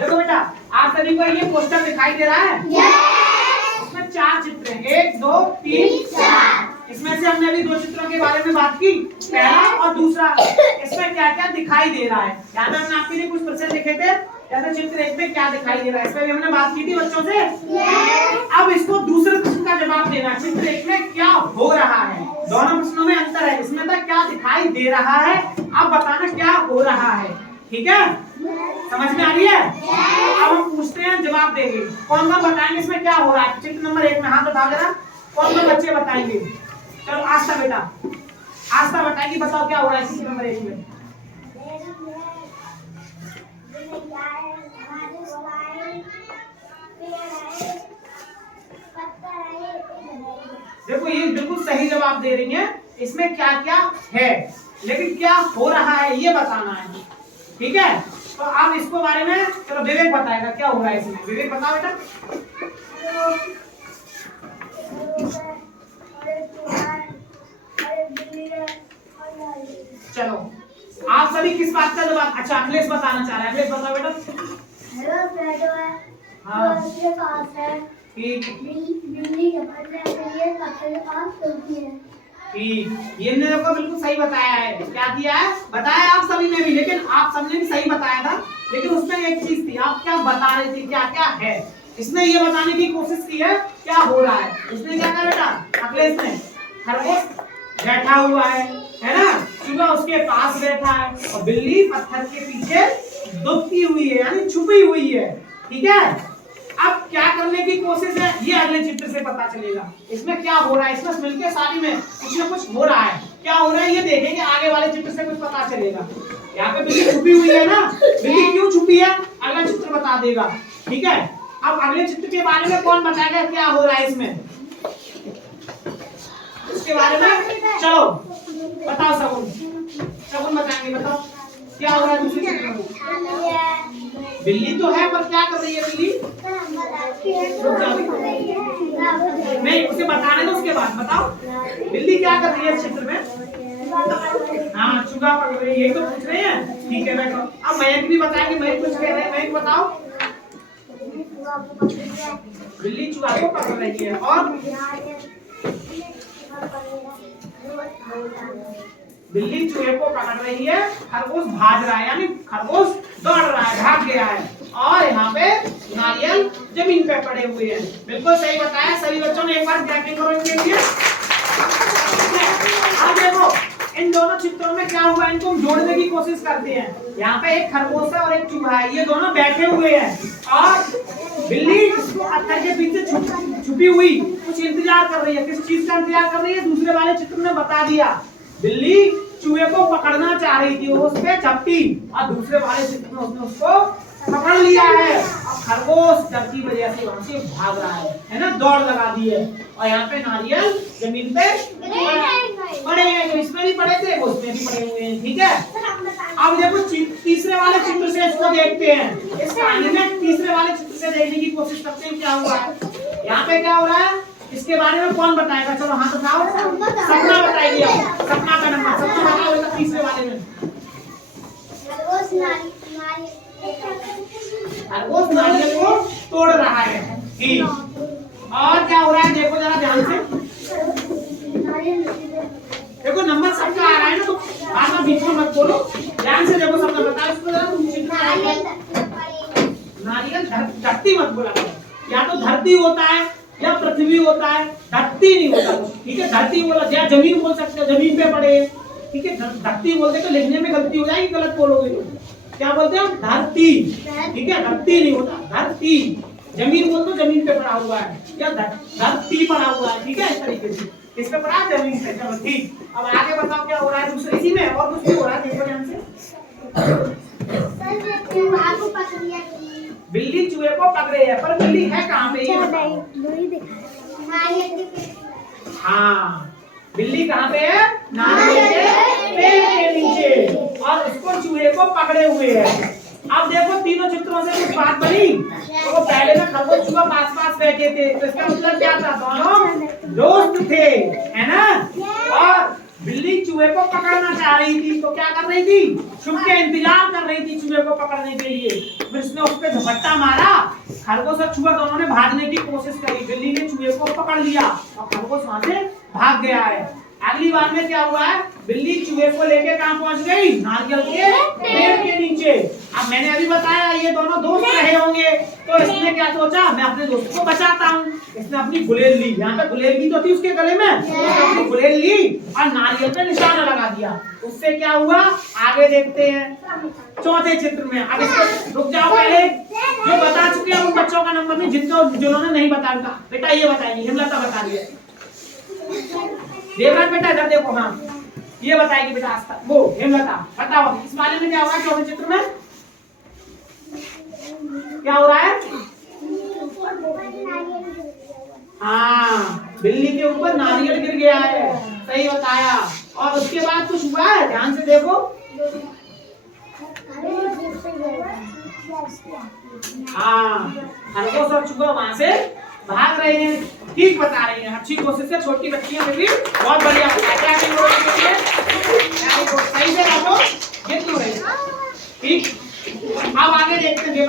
देखो बेटा, आप सभी को ये पोस्टर दिखाई दे रहा है? इसमें 4 चित्र हैं, 1 2 3 4। इसमें से हमने अभी 2 चित्रों के बारे में बात की, पहला और दूसरा। इसमें क्या क्या दिखाई दे रहा है, याद है हमने आपके लिए कुछ प्रश्न लिखे थे, जैसे चित्र 1 में क्या दिखाई दे रहा है, इस पर भी हमने बात की थी बच्चों से। अब इसको दूसरे प्रश्न का जवाब देना है, चित्र 1 में क्या हो रहा है। दोनों प्रश्नों में अंतर है, इसमें तो क्या दिखाई दे रहा है, अब बताना क्या हो रहा है। ठीक है, समझ में आ रही है? अब हम पूछते हैं, जवाब देंगे। कौन कौन बताएंगे इसमें क्या हो रहा है? चित्र नंबर 1 में हाथ उठा देना, कौन कौन बच्चे बताएंगे? चलो आस्था बेटा, आस्था बताएगी, बताओ क्या हो रहा है चित्र नंबर 1 में। देखो ये बिल्कुल सही जवाब दे रही है, इसमें क्या क्या है, लेकिन क्या हो रहा है ये बताना है। ठीक है, तो आप इसको बारे में, चलो विवेक बताएगा क्या हो रहा है इसमें। विवेक बताओ बेटा। चलो आप सभी किस बात का जवाब, अच्छा अखिलेश बताना चाह रहा है, अखिलेश बताओ बेटा। हाँ ठीक, ये ने देखो बिल्कुल सही बताया है। क्या किया है, बताया आप सभी ने भी, लेकिन आप सबने भी सही बताया था, लेकिन उसमें एक चीज थी, आप क्या बता रहे थे, क्या क्या है। इसने ये बताने की कोशिश की है क्या हो रहा है। इसने क्या कहा बेटा, अखिलेश ने, खरगोश बैठा हुआ है ना, चूहा उसके पास बैठा है, और बिल्ली पत्थर के पीछे दुबकी हुई है, यानी छुपी हुई है। ठीक है, अब क्या करने की कोशिश है ये अगले चित्र से पता चलेगा। इसमें क्या हो रहा है, इसमें मिलके सारी में कुछ ना कुछ हो रहा है, क्या हो रहा है ये देखेंगे, आगे वाले चित्र से कुछ पता चलेगा। यहाँ पे बिल्ली छुपी हुई है ना, बिल्ली क्यों छुपी है अगला चित्र बता देगा। ठीक है, अब अगले चित्र के बारे में कौन बताएगा क्या हो रहा है इसमें, इसके बारे में। चलो बताओ, शगुन बताएंगे, बताओ क्या हो रहा है दूसरे चित्र में। बिल्ली तो है पर क्या कर रही है बिल्ली, नहीं उसे बताने दो, उसके बाद बताओ बिल्ली क्या कर रही है इस चित्र में। हाँ चूहा पकड़ रही है, यही तो पूछ रहे हैं। ठीक है बैठो, अब मयंक भी बताएंगे, मयंक कुछ कह रहे हैं, मयंक बताओ। बिल्ली चूहा को पकड़ रही है, और बिल्ली चूहे को पकड़ रही है, खरगोश भाग रहा है, यानी खरगोश दौड़ रहा है, भाग गया है, और यहाँ पे नारियल जमीन पे पड़े हुए हैं। बिल्कुल सही बताया सभी बच्चों ने, एक बार चेकिंग करो इनके लिए। अब देखो इन दोनों चित्रों में क्या हुआ, इनको हम जोड़ने की कोशिश करते हैं। यहाँ पे एक खरगोश है और एक चूहा है, ये दोनों बैठे हुए हैं, और बिल्ली इसको पत्थर के पीछे छुपी हुई कुछ इंतजार कर रही है। किस चीज का इंतजार कर रही है, दूसरे वाले चित्र में बता दिया। बिल्ली चूहे को पकड़ना चाह रही थी, वो उस पे झपटी, और दूसरे वाले चित्र में उसने उसको पकड़ लिया है। अब खरगोश डर की वजह से वहां से भाग रहा है ना, दौड़ लगा दी है, और यहाँ पे नारियल जमीन पे पड़े हैं, जो इसमें भी पड़े थे वो उसमें भी पड़े हुए हैं। ठीक है, अब देखो तीसरे वाले चित्र से इसको देखते हैं, इस कहानी में तीसरे वाले चित्र से देखने की कोशिश करते हैं क्या हुआ है। यहाँ पे क्या हो रहा है इसके बारे में कौन बताएगा, चलो हाथ उठाओ। सपना बताइए, सपना का नंबर, सपना बताओ तीसरे वाले में। खरगोश नारियल को तोड़ रहा है, ठीक, और क्या हो रहा है देखो जरा ध्यान से, देखो नंबर सबका आ रहा है ना, तो बार-बार बीच में मत बोलो, ध्यान से देखो सबका बताओ इसको जरा। नारियल धरती मत बोला, या तो धरती होता है या पृथ्वी होता है, धरती नहीं होता। ठीक है, धरती बोला, या जमीन बोल सकते हो, जमीन पे पड़े। ठीक है, धरती बोलते तो लिखने में गलती हो जाएगी, गलत बोलोगे तो क्या बोलते हैं धरती। ठीक है, धरती नहीं होता, धरती। जमीन बोल तो जमीन पे पड़ा हुआ है, या धरती पड़ा हुआ है। ठीक है, इस तरीके से इस पे पड़ा जमीन पे। चलो ठीक, अब आगे बताओ क्या हो रहा है दूसरे, इसी में और कुछ भी हो रहा है, देखो ध्यान से। बिल्ली चूहे को पकड़े है, पर बिल्ली है कहाँ पे ये बताओ। हाँ, बिल्ली कहाँ पे है, नारियल के पेड़ के नीचे, और उसको चूहे को पकड़े हुए है। अब देखो तीनों चित्रों से कुछ बात बनी, तो पहले में खरगोश चूहा पास पास बैठे थे, तो इसका मतलब क्या था, दोनों दोस्त थे, है ना। और बिल्ली चूहे को पकड़ना चाह रही थी, तो क्या कर रही थी, छुप के इंतजार कर रही थी चूहे को पकड़ने के लिए। फिर उसने उस पर झपट्टा मारा, खरगोश और चूहा दोनों ने भागने की कोशिश करी, बिल्ली ने चूहे को पकड़ लिया और खरगोश वहां से भाग गया है। अगली बार में क्या हुआ है, बिल्ली चूहे को लेके कहां पहुंच गई, नारियल के पेड़ के नीचे। अब मैंने अभी बताया ये दोनों दोस्त रहे होंगे, तो इसने क्या सोचा, मैं अपने दोस्त को बचाता हूँ। इसने अपनी गुलेल ली, यहाँ पे गुलेल भी तो थी उसके गले में, अपनी गुलेल ली और नारियल पे निशाना लगा दिया। उससे क्या हुआ, आगे देखते हैं चौथे चित्र में। अब इसको रुक जाओ, पहले जो बता चुके हैं उन बच्चों का नंबर नहीं, जिन्होंने नहीं बताया। बेटा ये बताएंगे, हिमलता बता दिया, देवराज बेटा इधर देखो, हाँ ये बताएगी बेटा आस्था, वो हेमलता बताओ इस वाले में क्या हुआ, चौथे चित्र में क्या हो रहा है। हाँ, बिल्ली के ऊपर नारियल गिर गया है, सही बताया। और उसके बाद कुछ हुआ है, ध्यान से देखो। हाँ, खरगोश और चूहा वहां से भाग रहे हैं, ठीक बता रही हैं, अच्छी कोशिश है छोटी बच्चियां भी बहुत बढ़िया बताया। सही से रखो, ये क्यों रही, ठीक। अब आगे देखते हैं,